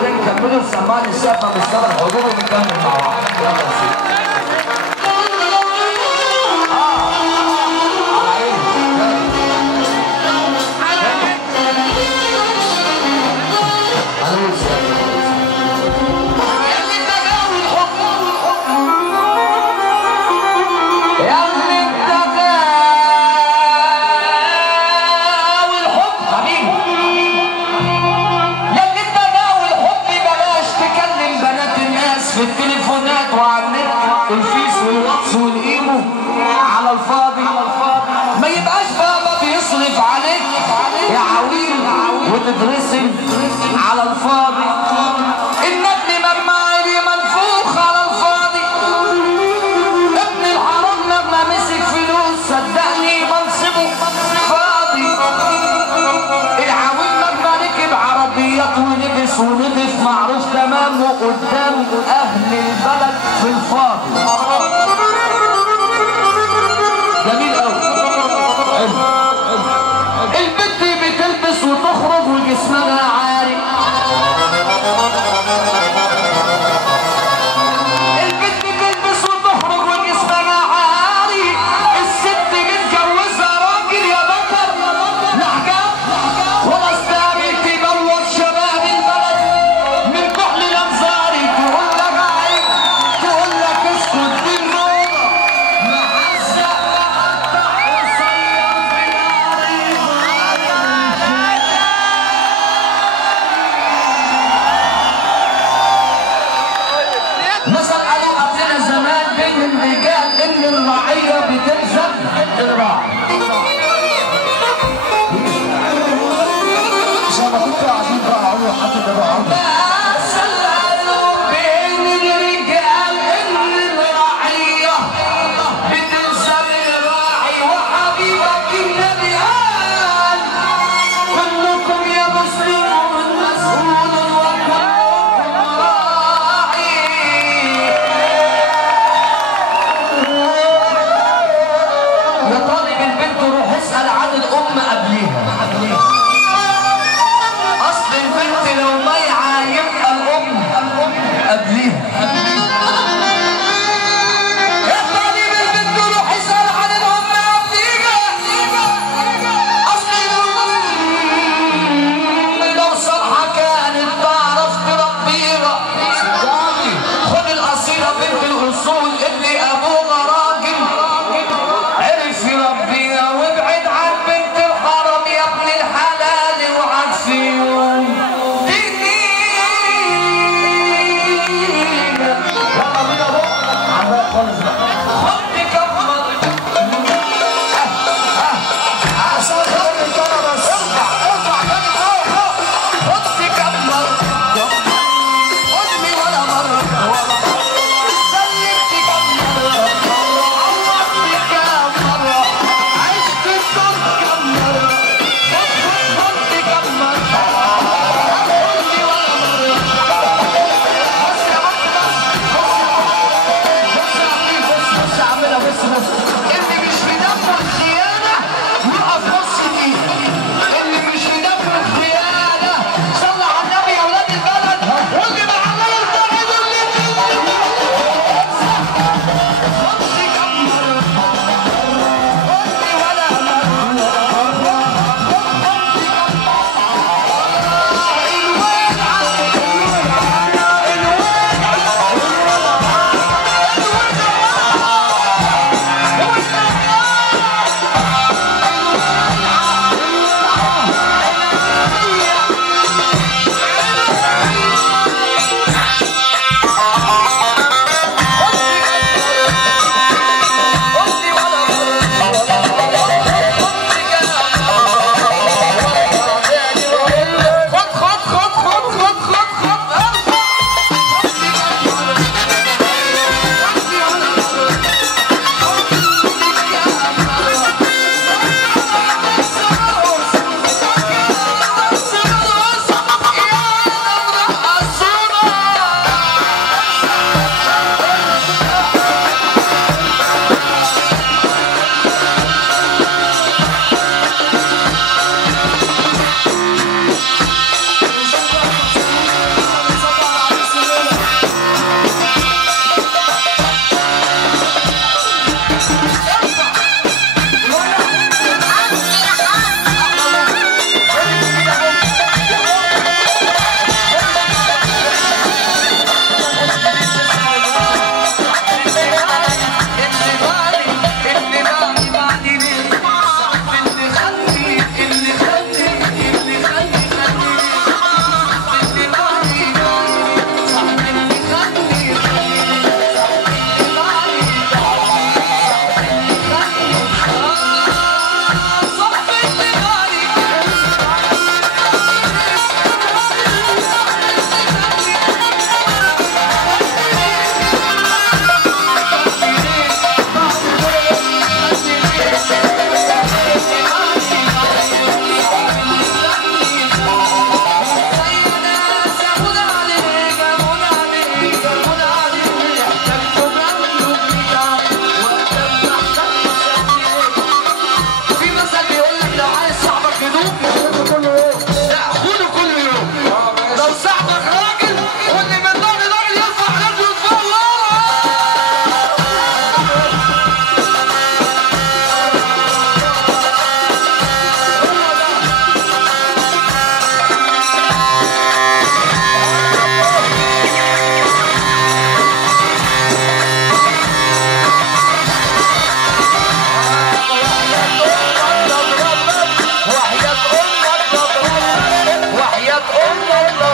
كملوا السمان الشافه بالصبر حضور ونكمل مع بعض. يلا يا سيدي. في التليفونات وعلى النت الفيس والواتس والايمو على الفاضي ما يبقاش بابا بيصرف عليك يا عويل وتترسم على الفاضي. النبل مجمعي منفوخ على الفاضي. ابن الحرام لما مسك فلوس صدقني منصبه فاضي. العويل لما ركب عربيات ولبس ونضف معروف تمام وقدام اهل البلد في الفاضي. جميل قوي. البنت بتلبس وتخرج وجسمها عاري. البنت بتلبس وتخرج وجسمها عاري. الست متجوزه راجل يا بكر لا حجاب ولا استعمل تبوظ شباب البلد من كحل الانظاري. تقول لك عيب تقول لك اسكت دي النوبه معزق قطع وصير في ناري. مثل قالوا عندنا زمان بين الرجال ان الرعيه بتلزم الراعي. عشان ما كنتوا قاعدين بقى عمرو حتى ده بقى عمرو. مثل قالوا بين الرجال ان الرعيه بتلزم الراعي. وحبيبك النبي قال كلكم يا مسلمون مسؤول وكلكم راعي. يا طالب لا لا